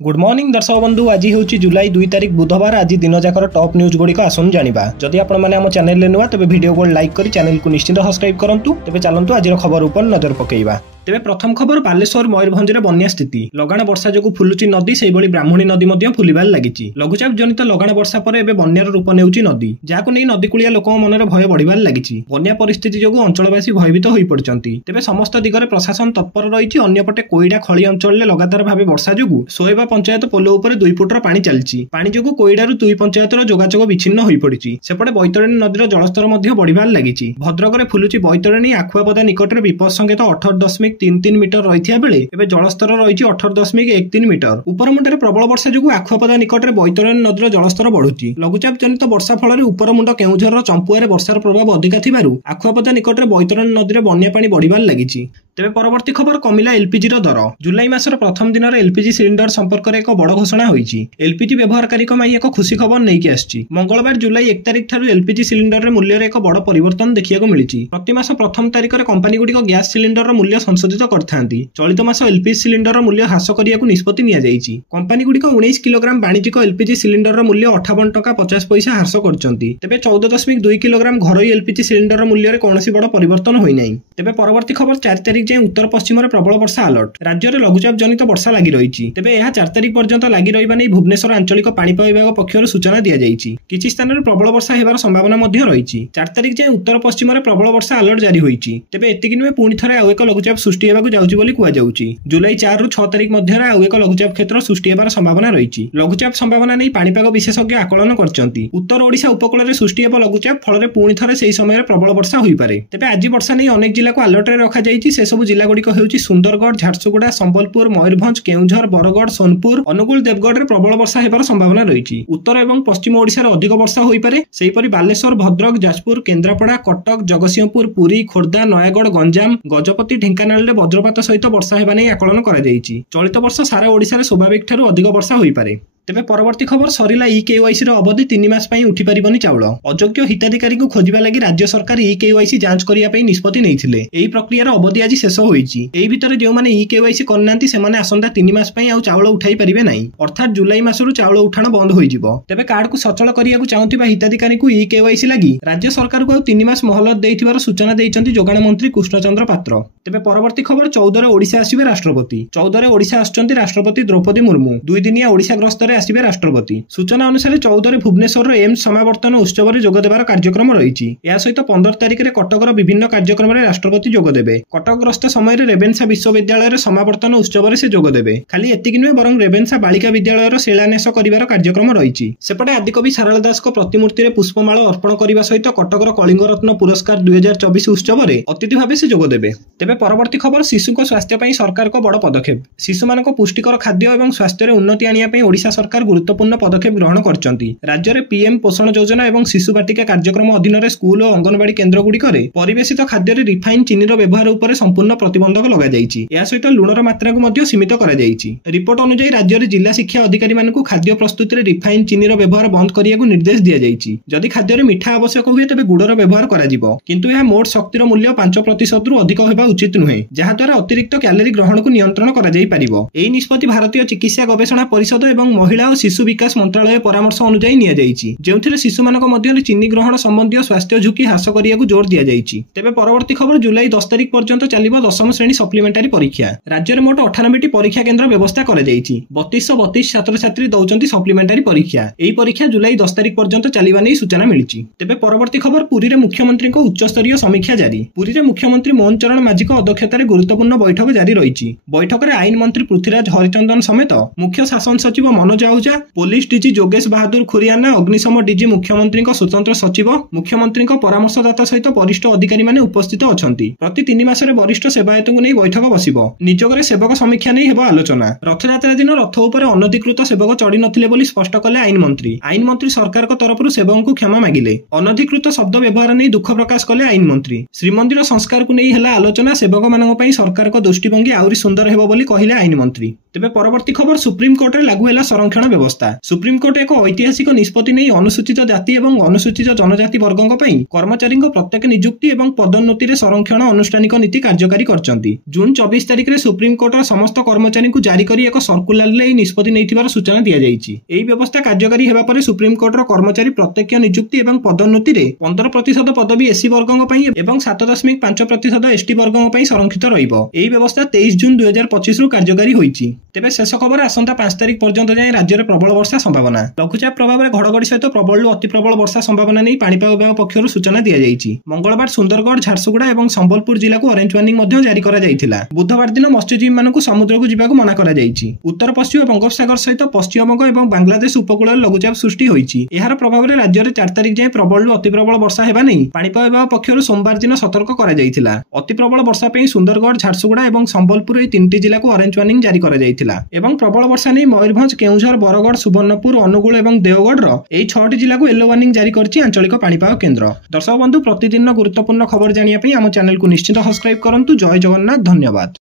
Good morning दर्शक बंधु आज हूँ जुलाई 2 तारिख बुधवार आज दिन जाकर टॉप न्यूज गुड़िक आसन जाना जदि आपम चैनल नुआ तेज वीडियो को लाइक कर चैनल को निश्चित सब्सक्राइब करूँ तेज चलतु आज खबर उपर नजर पकेइबा। तेरे प्रथम खबर बालेश्वर मयूरभंज में बन्या स्थिति लगाण वर्षा जो फुलुची नदी से ब्राह्मणी नदी फुलबार लगी लघुचाप जनित लगाण वर्षा पर एवं बन्यार रूप नेउची नदी जहां नहीं नदीकूलिया लोक मन भय बढ़िबार लगी बन्या परिस्थिति जो अंचलवासी भयभीत हो पड़ती तेज समस्त दिगरे प्रशासन तत्पर रही अन्यपटे कोईडा खली अंचल लगातार भाव वर्षा जो सोहेबा पंचायत पोल उपर 2 फुटर पानी चलती पानी जो कोईडारू 2 पंचायतर जोगाजोग विच्छिन्न हो पड़ी सेपटे बैतरणी नदीर जलस्तर बढ़िबार लगी भद्रक फुलुची बैतरणी आखुआपदा निकट में विपद संकेत 18.33 मीटर रही बेले एवं जलस्तर रही 18.13 मीटर उपरमुंडे प्रबल वर्षा जो आखुआपदा निकट में बैतरणी नदीर जलस्तर बढ़ुची लघुचाप जनित वर्षा फल उपरमुंड केउझर चंपुआर वर्षार प्रभाव अधिक थिबारु आखुआपदा निकट में बैतरणी नदीर बन्या पानी बढ़िबार लगी। तेरे परवर्ती खबर कमिला एलपीजी दर जुलाई मासर प्रथम दिन एलपीजी सिलिंडर संपर्क में एक बड़ घोषणा होईची एलपीजी व्यवहारकारी एक खुशी खबर नहीं आसी मंगलवार जुलाई 1 तारिख ठारू एलपीजी सिलिंडर मूल्य एक बड़ परिवर्तन देखा मिली प्रति मास प्रथम तारिख में कंपनी गुड़िक गैस सिलिंडर मूल्य संशोधित करथांती चलित मास एलपीजी सिलिंडर मूल्य ह्रास करने निष्पत्ति नियाଯାଇଛି कंपनी गुड़िक 19 किलोग्राम वाणिज्यिक एलपीजी सिलिंडर मूल्य 58 टका 50 पैसा ह्रास करछंती तेबे 14.2 किलोग्राम घरोई एलपीजी सिलिंडर मूल्य कौनसी बड़ परिवर्तन होई नाही। तेबे परवर्ती खबर 4 तारिख जाए उत्तर पश्चिम में प्रबल वर्षा अलर्ट राज्य में लघुचाप जनित वर्षा लगी रही तेबे यह 4 तारिख पर्यंत लगी रहिबा नै भुवनेश्वर आंचलिक पाणीपाग विभाग पक्षर सूचना दिया जायछि किछि स्थान में प्रबल वर्षा हेबार संभावना मध्य रही 4 तारिख जाए उत्तर पश्चिम में प्रबल वर्षा अलर्ट जारी होईछि तेबे एतिकि नुहे पुणी थरे आउ एक लघुचाप सृष्टि हेबाकु जाउछि बोली कुआ जाउछि जुलाई 4 रु 6 तारिख मध्य आउ एक लघुचाप क्षेत्र सृष्टि हेबार संभावना रही लघुचाप संभावना नै पाणीपाग विशेषज्ञ आकलन करछंती उत्तर ओडिशा उपकूल में सृष्टि हेबा लघुचाप फल पुणी थरे सेही समय प्रबल वर्षा होई पारे तेबे आज वर्षा नै अनेक जिला को अलर्ट रे रखा जायछि से सब जिला गुड़िक हेउछि सुंदरगढ़ झारसुगुड़ा संबलपुर मयूरभंज केउझर बरगढ़ सोनपुर अनुगुल देवगढ़ में प्रबल वर्षा हेबार संभावना रही उत्तर एवं पश्चिम ओडिशा रे अधिक वर्षा होई पारे सेहीपरि बालेश्वर भद्रक जाजपुर केन्द्रापड़ा कटक जगतसिंहपुर पुरी खोर्धा नयागढ़ गंजाम गजपति ढेंकानाल रे वज्रपात सहित वर्षा हेबा नै आकलन करा जायछि चलित वर्ष सारा ओडिशा रे स्वाभाविक ठारू अधिक वर्षा होई पारे। तेबे परवर्ती खबर सरिला केवाईसी अवधि 3 मास उठी पारिबनी चाउल अयोग्य हिताधिकारी को खोजिबा लगी राज्य सरकार केवाईसी जांच करिया निष्पत्ति नैथिले एही प्रक्रियार अवधि आज शेष होईची एही भितर जो माने केवाईसी करनांती सेमाने आसंता 3 मास आउ चाउल उठाई परिबे नाही अर्थात जुलाई मासरु चाउल उठाण बंद होई जिवो तेबे कार्ड को सचल करिया चाहुथिबा हिताधिकारी को केवाईसी लगी राज्य सरकार को 3 मास मोहलत देइथिबार सूचना देइचंती जोगाण मंत्री कृष्णचंद्र पात्र। तेबे परवर्ती खबर 14 रे ओडिशा आसीबे राष्ट्रपति 14 रे ओडिशा आछंती राष्ट्रपति द्रौपदी मुर्मू 2 दिनिया ओडिशा गस्तर आसीबे राष्ट्रपति सूचना अनुसार 14 भुवनेश्वर एम्स समावर्तन उत्सव में जोगदेवार कार्यक्रम रही या सहित 15 तारिख में कटकर विभिन्न कार्यक्रम में राष्ट्रपति जोगदेवे कटक ग्रस्त समय रेवेन्सा विश्वविद्यालय समावर्तन उत्सव में से जोगदेवे खाली एतिक नुहे बरं रेवेन्सा बालिका विद्यालय शिलान्यास कर कार्यक्रम रही सेपटे आदिकवि सारला दास प्रतिमूर्ति में पुष्पमाल अर्पण करने सहित कटकर कलिंग रत्न पुरस्कार 2024 उत्सव में अतिथि भाव से जोगदेवे। तेबे परवर्ती खबर शिशु स्वास्थ्य सरकार को बड़ पदक्षेप शिशु मान पुष्टिकर खाद्य और स्वास्थ्य में उन्नति आने ओडिशा सरकार गुरुत्वपूर्ण पदक्षेप ग्रहण करछंती राज्य में पीएम पोषण योजना और शिशु बाटिका कार्यक्रम अधीन में स्कूल और अंगनवाड़ी केन्द्र गुड़िक परिवेशित खाद्य रिफाइन चीनीर व्यवहार उपर संपूर्ण प्रतिबंधक लगा जायछि या सहित लुणर मात्रा को सीमित करा जायछि रिपोर्ट अनुसार राज्य में जिला शिक्षा अधिकारी मानकु खाद्य प्रस्तुति में रिफाइन चीनीर व्यवहार बंद करने को निर्देश दिया जायछि जदि खाद्य मिठा आवश्यक हुए तेबे गुड़र व्यवहार करा जिवो किंतु यह मोट शक्तिर मूल्य 5% रु अधिक होगा उचित नुहे जहाद्वारा अतिरिक्त कैलोरी ग्रहण को नियंत्रण करा जाई परिबो एही निष्पत्ति भारतीय चिकित्सा गवेषणा परिषद और महिला और शिशु विकास मंत्रालय परामर्श अनुଯାयी निया जायछि जेउथिरे शिशु मानक मध्यरे चीनी ग्रहण संबंधी स्वास्थ्य झुकी ह्रास करियाकु जोर दिया जायछि। तेबे परवर्ती खबर जुलाई 10 तारिख पर्यंत चलिबो 10म श्रेणी सप्लीमेंटारी परीक्षा राज्य में मोट 98 टी परीक्षा केन्द्र व्यवस्था करा जायछि 3232 छात्र छात्री दउचंती सप्लीमेंटारी परीक्षा एही परीक्षा जुलाई 10 तारिख पर्यंत चलिबा नै सूचना मिलिछि। तेबे परवर्ती खबर पुरी रे मुख्यमंत्री को उच्च स्तरीय समीक्षा जारी पुरी रे मुख्यमंत्री मोहन चरण माझी को अध्यक्षतार गुरुत्वपूर्ण बैठक जारी रही बैठक में आईन मंत्री पृथ्वीराज हरिचंदन समेत मुख्य शासन सचिव मनोज आहूजा पुलिस डीजी जोगेश बहादुर खुरियाना अग्निशम डीजी मुख्यमंत्री स्वतंत्र सचिव मुख्यमंत्री परामर्शदाता सहित वरिष्ठ अधिकारी माने उपस्थित अछंती प्रति 3 मास वरिष्ठ सेवायत को नहीं बैठक बसिबो निजोगरे सेवक समीक्षा नहीं हेबो आलोचना रथयात्रा दिन रथ उपर अनधिकृत सेवक चढ़ी नथिले बोली स्पष्ट कले आईन मंत्री सरकार को तरफ सेवक को क्षमा मागिले अनधिकृत शब्द व्यवहार नहीं दुख प्रकाश कले आईन मंत्री श्रीमंदिर संस्कार को नहीं हेला आलोचना सेवक मानक पई सरकार को दृष्टिभंगी आउरी सुंदर हेबो बोली कहिले आईन मंत्री। तेबे परवर्ती खबर सुप्रीम कोर्ट रे लागू हैला संरक्षण व्यवस्था। सुप्रीम कोर्ट एक ऐतिहासिक निष्पत्ति नहीं अनुसूचित जाति एवं अनुसूचित जनजाति वर्गों पई कर्मचारी प्रत्येक नियुक्ति एवं पदोन्नति रे संरक्षण अनुष्ठानिक नीति कार्यकारी करचंती। जून 24 तारिख रे सुप्रीम कोर्ट र समस्त कर्मचारी को जारी करी एक सर्कुलर ले निष्पत्ति नैथिबार सूचना दिया जायछि। एही व्यवस्था कार्यकारी हेबा परे सुप्रीम कोर्ट र कर्मचारी प्रत्यक्ष नियुक्ति एवं पदोन्नति रे 15% पदवी एससी वर्गों पई एवं 7.5% एसटी वर्गों पई संरक्षित रहिबो। एही व्यवस्था 23 जून 2025 रु कार्यकारी होईछि। तेबे शेष खबर आसंता 5 तारिख पर्यंत जाए राज्य में प्रबल वर्षा संभावना। लघुचाप प्रभाव में घड़घड़ी सहित प्रबल अति प्रबल वर्षा संभावना नहीं पाणीपाग विभाग पक्षर सूचना दी जाएगी। मंगलवार सुंदरगढ़ झारसुगुड़ा और संबलपुर जिला को ऑरेंज वार्निंग जारी करा जायथिला। बुधवार दिन मत्स्यजीवी मानक समुद्र को जावाक मना करा जायछि। उत्तर पश्चिम बंगोपसागर सहित पश्चिमबंग और बांग्लादेश उपकूल लघुचाप सृष्टि होईछि। एहार प्रभाव में राज्य में 4 तारिख जाए प्रबल अति प्रबल वर्षा हेबा नहीं पाणीपाग विभाग पक्षर सोमवार दिन सतर्क करा जायथिला। अति प्रबल वर्षा पे सुंदरगढ़ झारसुगुड़ा और संबलपुर 3टी जिला को ऑरेंज वार्निंग जारी करा जायथिला। एवं प्रबल वर्षा नहीं मयूरभंज केउझर बरगढ़ सुवर्णपुर अनुगुल और देवगढ़ यही 6टी जिला को येलो वार्निंग जारी करछि आंचलिक पाणीपाग केन्द्र। दर्शक बंधु प्रतिदिन गुरुत्वपूर्ण खबर जानिया पई आम चैनल को निश्चित सब्सक्राइब करंतु। जय जगन्नाथ, धन्यवाद।